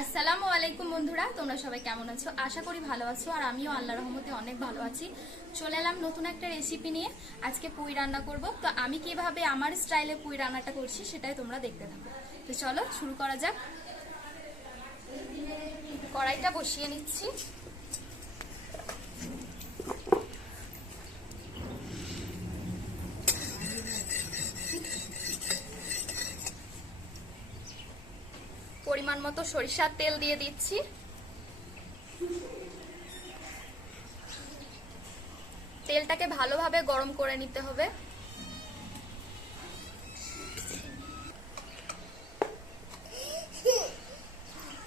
আসসালামু আলাইকুম বন্ধুরা, তোমরা সবাই কেমন আছো? আশা করি ভালো আছো। আর আমিও আল্লাহর রহমতে অনেক ভালো আছি। চলে এলাম নতুন একটা রেসিপি নিয়ে। আজকে পুঁই রান্না করব। তো আমি কিভাবে আমার স্টাইলে পুঁই রান্নাটা করছি সেটাই তোমরা দেখতে থাকো। তো চলো শুরু করা যাক। কড়াইটা বসিয়ে নিচ্ছি। পরিমাণ মতো সরিষার তেল দিয়ে দিচ্ছি। তেলটাকে ভালোভাবে গরম করে নিতে হবে।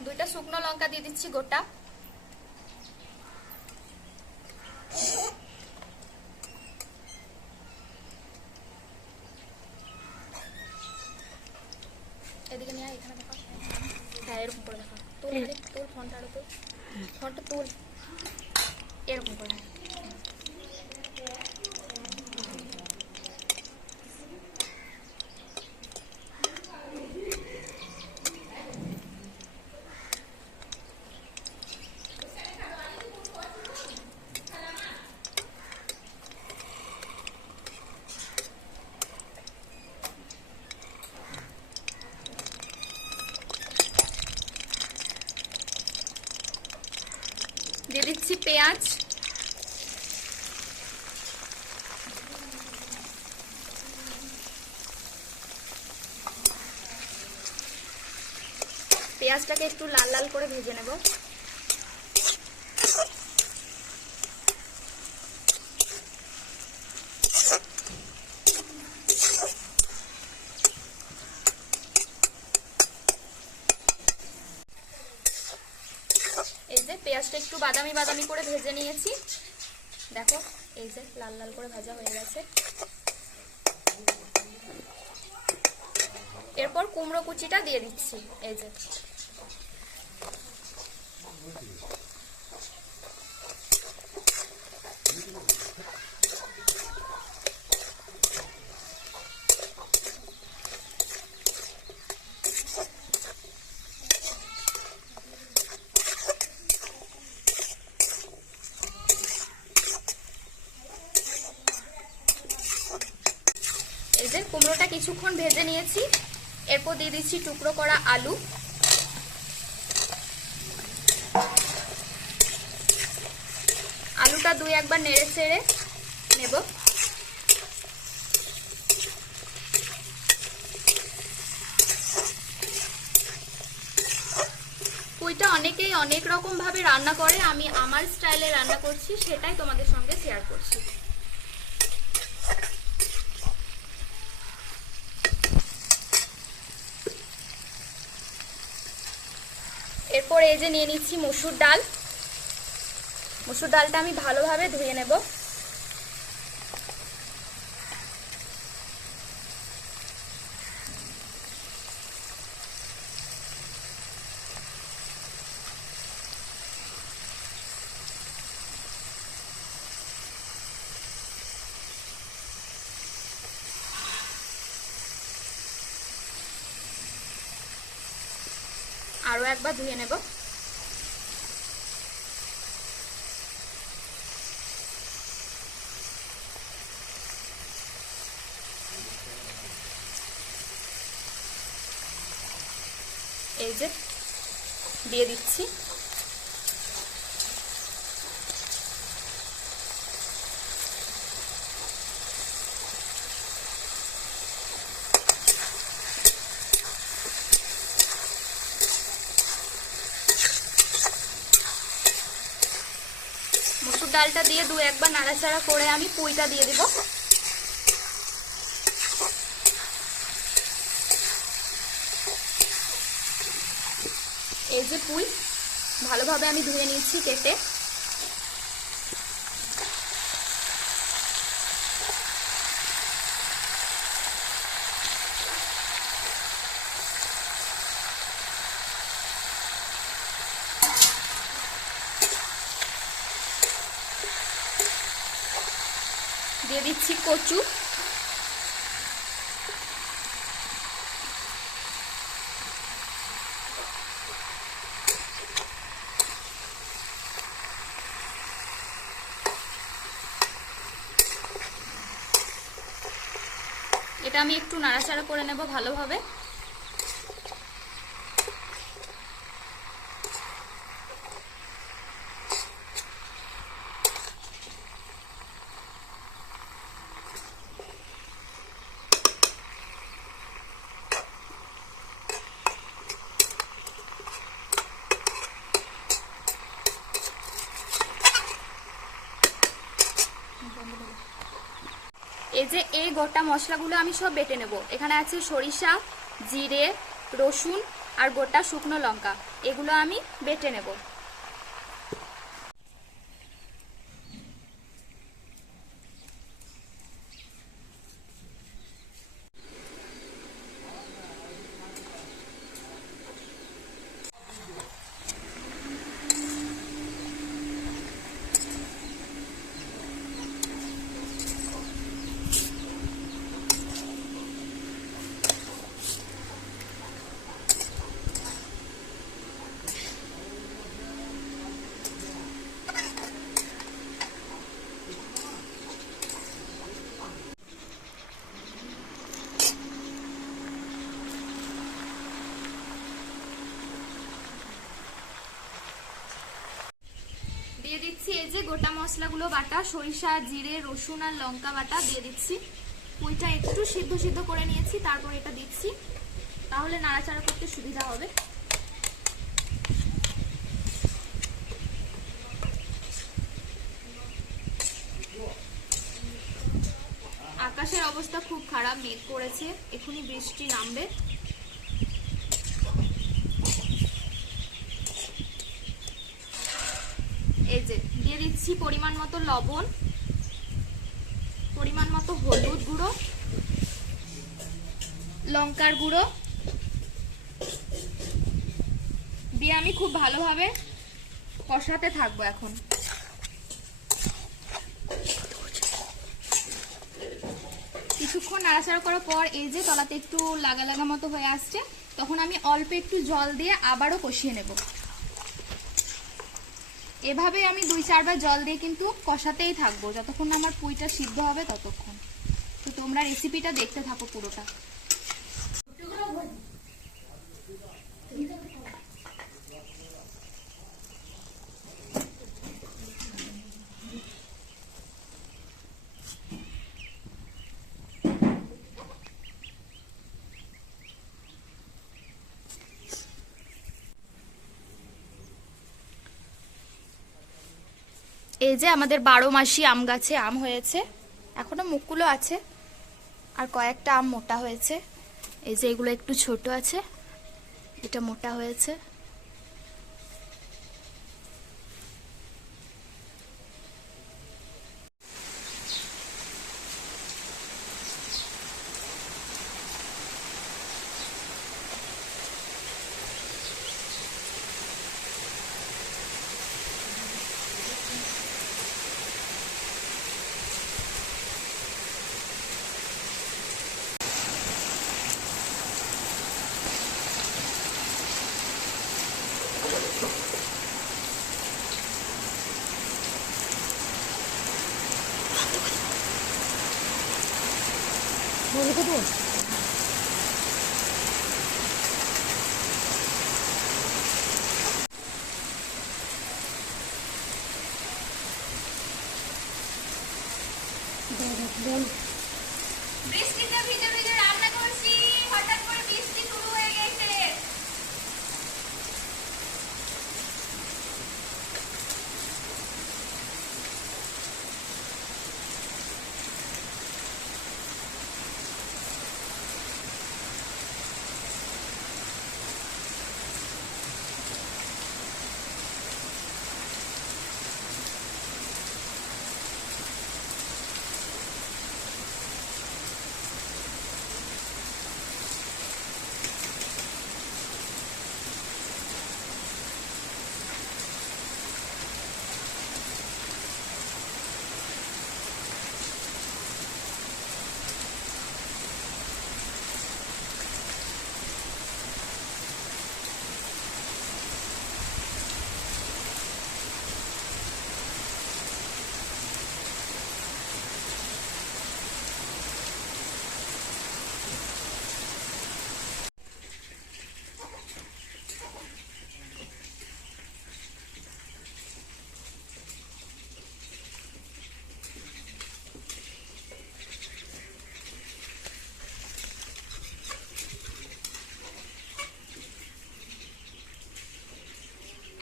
দুইটা শুকনো লঙ্কা দিয়ে দিচ্ছি গোটা। এদিকে নিয়ে এখানে দেখো। হ্যাঁ, এরকম করে দেখো। তুল তুল ফোনটা, আরো তুল ফোনটা, তুল এরকম করে। দিয়ে দিচ্ছি পেঁয়াজ। পেঁয়াজটাকে একটু লাল লাল করে ভেজে নেব। এই যে পেঁয়াজটা একটু বাদামি বাদামি করে ভেজে নিয়েছি, দেখো এই যে লাল লাল করে ভাজা হয়ে গেছে। এরপর কুমড়ো কুচিটা দিয়ে দিচ্ছি। এই যে কুমড়োটা কিছুক্ষণ ভেজে নিয়েছি। এরপর দিয়ে দিচ্ছি টুকরো করা আলু। আলুটা দুই একবার নেড়ে চেড়ে নেব। পুঁইটা অনেকেই অনেক রকম ভাবে রান্না করে, আমি আমার স্টাইলে রান্না করছি, সেটাই তোমাদের সঙ্গে শেয়ার করছি। এরপর এই যে নিয়ে নিচ্ছি মসুর ডাল। মসুর ডালটা আমি ভালোভাবে ধুয়ে নেব। আরো একবার ধুয়ে নেব। এই যে দিয়ে দিচ্ছি। মসুর ডালটা দিয়ে দু একবার নাড়াচাড়া করে আমি পুঁইটা দিয়ে দিব। এই যে পুঁই ভালোভাবে আমি ধুয়ে নিচ্ছি কেটে। দিয়ে দিচ্ছি কচু। এটা আমি একটু নাড়াচাড়া করে নেব ভালোভাবে। এই যে এই গোটা মশলাগুলো আমি সব বেটে নেব। এখানে আছে সরিষা, জিরে, রসুন আর গোটা শুকনো লঙ্কা, এগুলো আমি বেটে নেব। দিয়ে দিচ্ছি এই যে গোটা মশলাগুলো বাটা, সরিষা, জিরে, রসুন আর লঙ্কা বাটা দিয়ে দিচ্ছি। পুঁইটা একটু সিদ্ধ সিদ্ধ করে নিয়েছি, তারপর এটা দিচ্ছি, তাহলে নাড়াচাড়া করতে সুবিধা হবে। আকাশের অবস্থা খুব খারাপ, মেঘ করেছে, এখনই বৃষ্টি নামবে। এই যে দিয়ে দিচ্ছি পরিমাণ মতো লবণ, পরিমাণ মতো হলুদ গুঁড়ো, লঙ্কার গুঁড়ো দিয়ে আমি খুব ভালোভাবে কষাতে থাকবো। এখন কিছুক্ষণ নাড়াচাড়া করার পর এই যে তলাতে একটু লাগা লাগা মতো হয়ে আসছে, তখন আমি অল্প একটু জল দিয়ে আবারও কষিয়ে নেব। এভাবে আমি 2-4 বার জল দিয়ে কিন্তু কষাতেই থাকবো যতক্ষণ আমার পুঁইটা সিদ্ধ হবে ততক্ষণ। তো তোমরা রেসিপিটা দেখতে থাকো পুরোটা। এই যে আমাদের 12 মাসি আম গাছে আম হয়েছে, এখনো মুখগুলো আছে আর কয়েকটা আম মোটা হয়েছে। এই যে এগুলো একটু ছোট আছে, এটা মোটা হয়েছে। বৃষ্টিতে ভিজে ভিজে রান্না করছি, হঠাৎ করে বৃষ্টি শুরু হয়ে গেছে।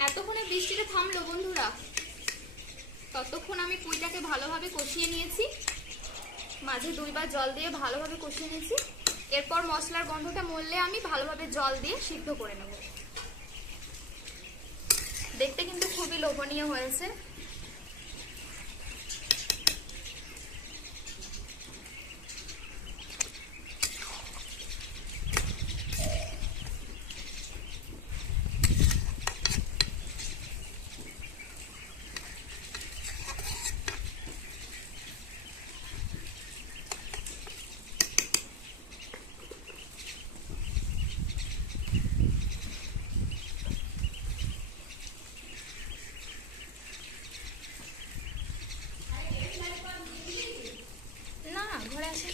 এতক্ষণে বৃষ্টিটা থামলো বন্ধুরা, ততক্ষণ আমি পুঁইটাকে ভালোভাবে কষিয়ে নিয়েছি, মাঝে 2 বার জল দিয়ে ভালোভাবে কষিয়ে নিয়েছি। এরপর মশলার গন্ধটা মরলে আমি ভালোভাবে জল দিয়ে সিদ্ধ করে নেব। দেখতে কিন্তু খুবই লোভনীয় হয়েছে। ঘরে আসে।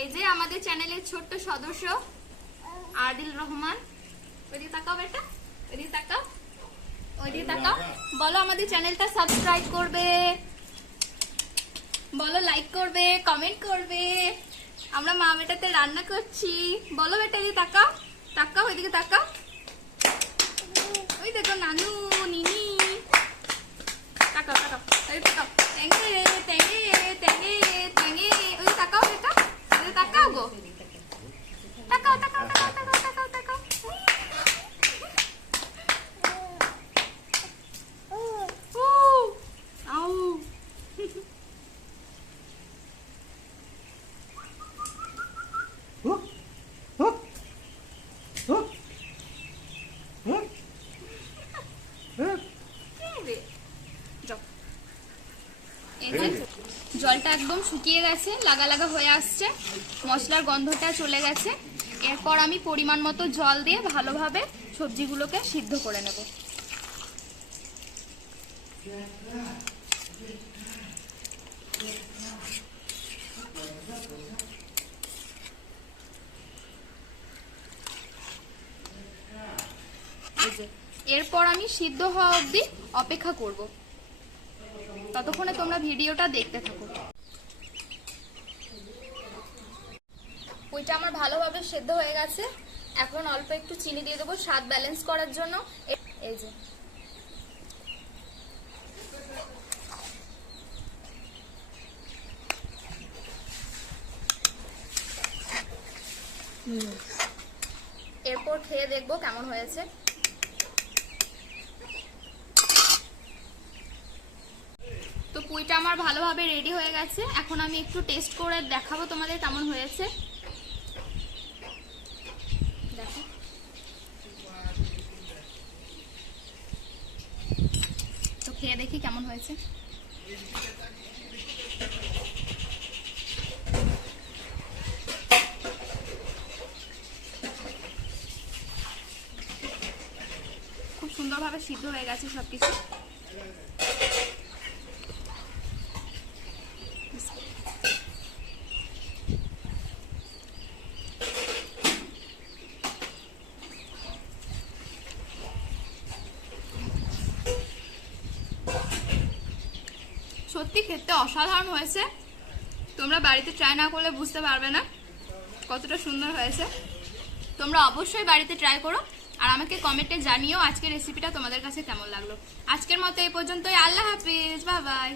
এই যে আমাদের চ্যানেলের ছোট্ট সদস্য আদিল রহমান, ওইদিকে তাকাও বেটা, ওইদিকে তাকাও, ওইদিকে তাকাও। বলো আমাদের চ্যানেলটা সাবস্ক্রাইব করবে, বলো লাইক করবে, কমেন্ট করবে। আমরা মা বেটাতে রান্না করছি, বলো বেটা, এদিকে তাকাও, তাকাও, ওইদিকে তাকাও। ওই দেখো নানু নিনি, তাকাও তাকাও, ওইদিকে তাকাও। তেঙ্গে তেঙ্গে তেঙ্গে তেঙ্গে, ওই তাকাও বেটা, ওই তাকাও গো, তাকাও তাকাও তাকাও তাকাও তাকাও তাকাও। আউ জলটা একদম শুকিয়ে গেছে, লাগা লাগা হয়ে আসছে, মশলার গন্ধটা চলে গেছে। এরপর আমি পরিমাণ মতো জল দিয়ে ভালোভাবে সবজিগুলোকে সিদ্ধ করে নেব। এরপর আমি সিদ্ধ হওয়া অবধি অপেক্ষা করব, ততক্ষণে তোমরা ভিডিওটা দেখতে থাকো। ওইটা আমার ভালোভাবে সেদ্ধ হয়ে গেছে। এখন অল্প একটু চিনি দিয়ে দেবো স্বাদ ব্যালেন্স করার জন্য। এই যে এরপর খেয়ে দেখবো কেমন হয়েছে। তো পুইটা আমার ভালোভাবে রেডি হয়ে গেছে। এখন আমি একটু টেস্ট করে দেখাবো তোমাদের কেমন হয়েছে। দেখো, তো খেয়ে দেখি কেমন হয়েছে। খুব সুন্দরভাবে সিদ্ধ হয়ে গেছে সবকিছু। সত্যি খেতে অসাধারণ হয়েছে। তোমরা বাড়িতে ট্রাই না করলে বুঝতে পারবে না কতটা সুন্দর হয়েছে। তোমরা অবশ্যই বাড়িতে ট্রাই করো আর আমাকে কমেন্টে জানিও আজকের রেসিপিটা তোমাদের কাছে কেমন লাগলো। আজকের মতো এই পর্যন্তই। আল্লাহ হাফিজ, বাই বাই।